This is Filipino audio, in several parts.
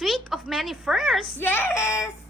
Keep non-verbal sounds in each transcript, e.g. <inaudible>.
week of many firsts. Yes!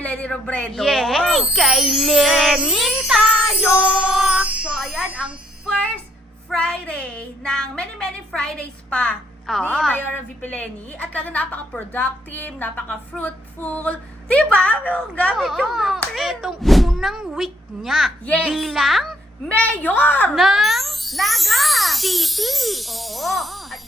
Lenny Robredo. Yay! Kay Lenny! Lenny tayo! So, ayan, ang first Friday ng many, many Fridays pa ni Ah. Mayor VP Lenny. At talaga napaka-productive, napaka-fruitful. Diba? Yung gamit yung Oo, gamit. etong unang week niya Yes. bilang Mayor! ng Naga! city.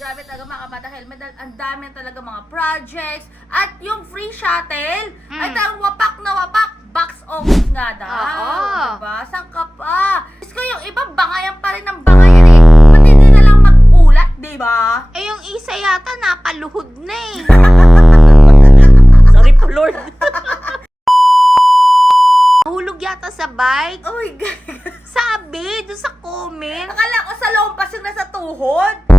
Grabe talaga mga kabata helmet. dahil Ang dami talaga mga projects. At yung free shuttle, Mm. ay talagang wapak na wapak. Box office nga daw. Oo. Diba? Saan ka pa? Diyos ko, yung iba bangayan pa rin ng bangayan eh. Pati hindi na lang mag-ulat, diba? Eh, yung isa yata napaluhod na eh. <laughs> Sorry po, Lord. <laughs> Hulog yata sa bike. Oh my God. Sabi, doon sa comment. Akala ko sa lompas yung nasa tuhod.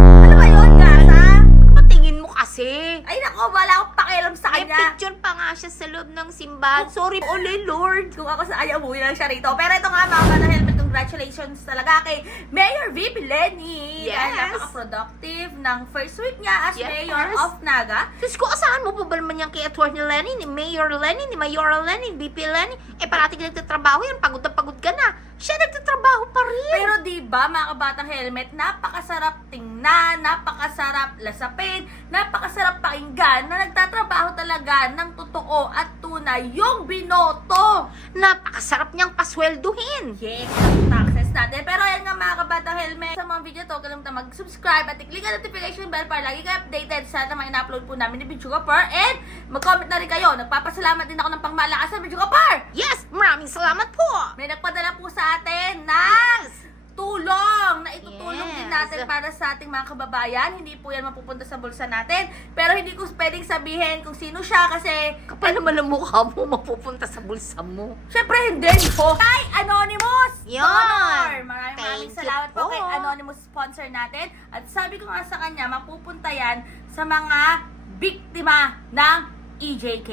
Kasi. Ay nako, wala akong pakialam sa May kanya. picture pa nga siya sa loob ng simbahan. Sorry, ole Lord. Kung ako sa kanya, umuwi lang siya rito. Pero ito nga mga bata helmet, congratulations talaga kay Mayor VP Lenny. Yes. Dahil napaka-productive ng first week niya as Yes. Mayor of Naga. Diyos ko, asahan mo pa ba naman yan kay Attorney Lenny, ni Mayor Lenny, ni Mayor Lenny, VP Lenny? Eh, parati ka nagtatrabaho yan, pagod na pagod ka na. Siya nagtatrabaho pa rin. Pero di ba mga kabatang helmet, napakasarap tingnan, napakasarap lasapin, napakasarap pakinggan na nagtatrabaho talaga ng totoo at tunay yung binoto. Napakasarap niyang paswelduhin. Yes, taxes natin. Pero ayan nga mga kabatang helmet, sa mga video to, kalimutan mag-subscribe at i-click ang notification bell para lagi kayo updated sa mga ina-upload po namin ni Video Kapar. And mag-comment na rin kayo. Nagpapasalamat din ako ng pangmalakas sa Video Kapar. Yes, maraming salamat po. May nagpadala po sa atin ng Yes. tulong na itutulong din Yes. Natin para sa ating mga kababayan. Hindi po yan mapupunta sa bulsa natin. Pero hindi ko pwedeng sabihin kung sino siya kasi Kapal naman ang mukha mo, mapupunta sa bulsa mo. Syempre hindi po. Kay Anonymous! Yun. Donor! Maraming Thank maraming salamat po. po. kay Anonymous sponsor natin. At sabi ko nga sa kanya, mapupunta yan sa mga biktima ng EJK.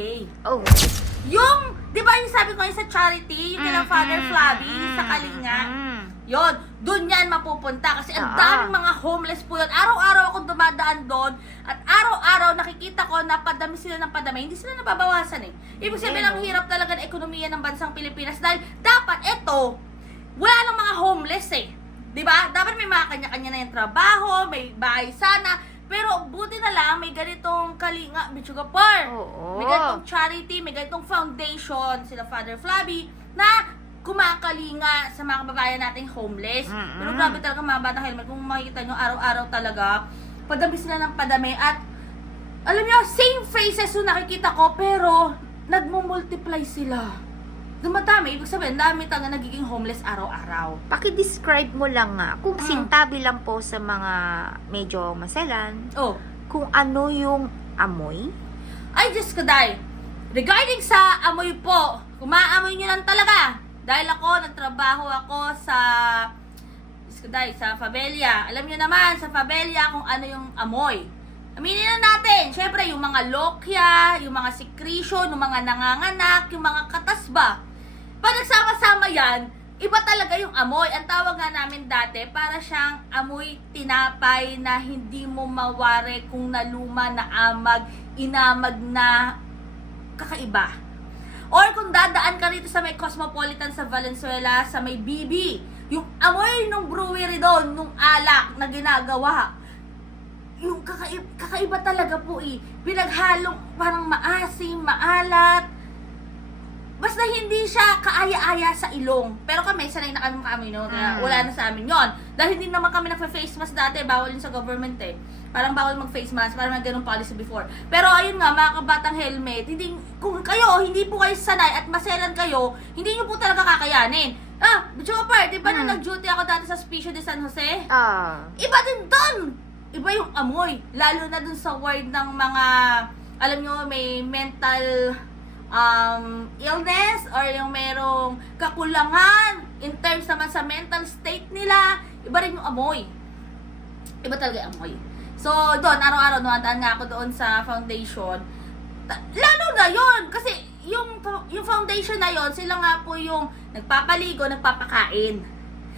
Oh. Yung, di ba yung sabi ko yung sa charity, yung kila Father Flavi, sa Kalinga, Mm. Yon doon yan mapupunta kasi ang Ah. daming mga homeless po yun. Araw-araw akong dumadaan doon at araw-araw nakikita ko na padami sila ng padami. Hindi sila nababawasan eh. Ibig sabihin, ang hirap talaga ng ekonomiya ng bansang Pilipinas dahil dapat eto, wala nang mga homeless eh. 'Di ba? Dapat may mga kanya-kanya na yung trabaho, may bahay sana. Pero buti na lang may ganitong kalinga, Bichuga Par. Oo. May ganitong charity, may ganitong foundation, sila Father Flavi, na kumakalinga sa mga kababayan nating homeless. Mm-mm. Pero grabe talaga mga batang helmet. Kung makikita nyo, araw-araw talaga, padami sila ng padami. At, alam nyo, same faces yung nakikita ko, pero, nagmumultiply sila. Dumadami, ibig sabihin, dami talaga nagiging homeless araw-araw. Paki-describe mo lang nga, kung Mm. sintabi lang po sa mga medyo maselan, Oh, kung ano yung amoy. Ay, Diyos ko, Day. Regarding sa amoy po, kumaamoy nyo lang talaga. Dahil ako, nagtrabaho ako sa, Diyos ko, Day, sa Fabelia. Alam nyo naman, sa Fabelia, kung ano yung amoy. Aminin na natin, syempre, yung mga lokya, yung mga secretion, yung mga nanganganak, yung mga katasba. Pag nagsama-sama yan, iba talaga yung amoy. Ang tawag nga namin dati, para siyang amoy tinapay na hindi mo mawari kung naluma na amag, inamag na kakaiba. Or kung dadaan ka rito sa may Cosmopolitan sa Valenzuela, sa may BB, yung amoy ng brewery doon, nung alak na ginagawa, yung kakaiba, kakaiba talaga po eh. Pinaghalong parang maasim, maalat, Basta hindi siya kaaya-aya sa ilong. Pero kami, sanay na kami makaamoy no? Kaya Mm. wala na sa amin yon. Dahil hindi naman kami nagpa-face mask dati, bawal yun sa government eh. Parang bawal mag-face mask, parang may ganung policy before. Pero ayun nga, mga kabatang helmet, hindi, kung kayo, hindi po kayo sanay at maselan kayo, hindi nyo po talaga kakayanin. Ah, Chopper, di ba Mm. nung nag-duty ako dati sa Hospicio de San Jose? Ah. Iba din doon! Iba yung amoy. Lalo na dun sa ward ng mga, alam nyo, may mental um, illness or yung merong kakulangan in terms naman sa mental state nila. Iba rin yung amoy. Iba talaga yung amoy. So, doon, araw-araw, nuwadaan nga ako doon sa foundation. Lalo na yon Kasi, yung, yung foundation na yon sila nga po yung nagpapaligo, nagpapakain.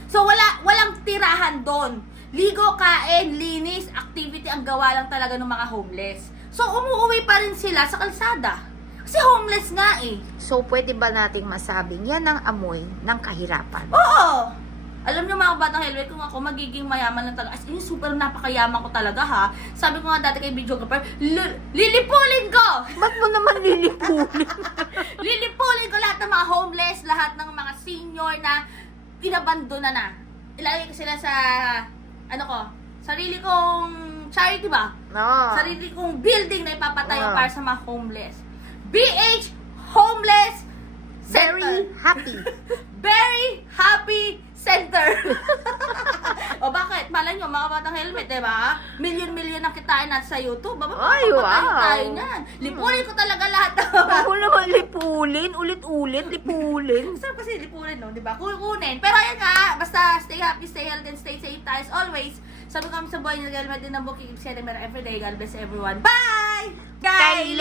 So, wala, walang tirahan doon. Ligo, kain, linis, activity ang gawa lang talaga ng mga homeless. So, umuwi pa rin sila sa kalsada. Kasi homeless nga eh. So, pwede ba nating masabing yan ang amoy ng kahirapan? Oo! Alam niyo mga batang helmet, kung ako magiging mayaman lang talaga, as in, super napakayaman ko talaga ha. Sabi ko nga dati kay videographer, "Lu- lilipulin ko! <laughs> Ba't mo naman lilipunin? <laughs> Lilipulin ko lahat ng mga homeless, lahat ng mga senior na inabandona na. Ilalagay ko sila sa, ano ko, sarili kong charity ba? no. Sarili kong building na ipapatayo Ah. para sa mga homeless. BH Homeless Center. <laughs> Very happy. Very Happy Center. <laughs> o bakit? Malay nyo, mga batang helmet, di ba? Million-million na kitain natin sa YouTube. Baba, Ay, wow. tayo niyan. Lipulin ko talaga lahat. <laughs> Ako naman lipulin, ulit-ulit, lipulin. <laughs> Sarap kasi lipulin, no? Di ba? Kukunin. Pero ayan nga, basta stay happy, stay healthy, and stay safe tayo as always. Sabi kami sa buhay niya, helmet din ang booking. Keep setting better every day. God bless everyone. Bye! Kay